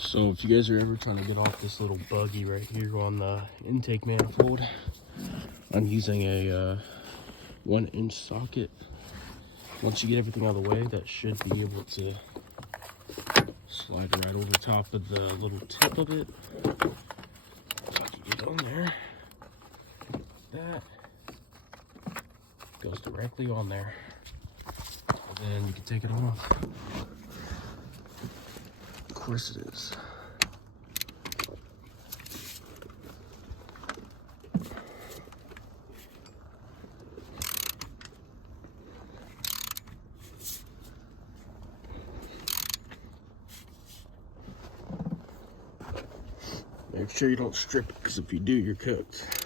So if you guys are ever trying to get off this little buggy right here on the intake manifold, I'm using a 1-inch socket. Once you get everything out of the way, that should be able to slide right over top of the little tip of it. So I can get on there. That goes directly on there. And then you can take it off. Of course it is. Make sure you don't strip it, because if you do, you're cooked.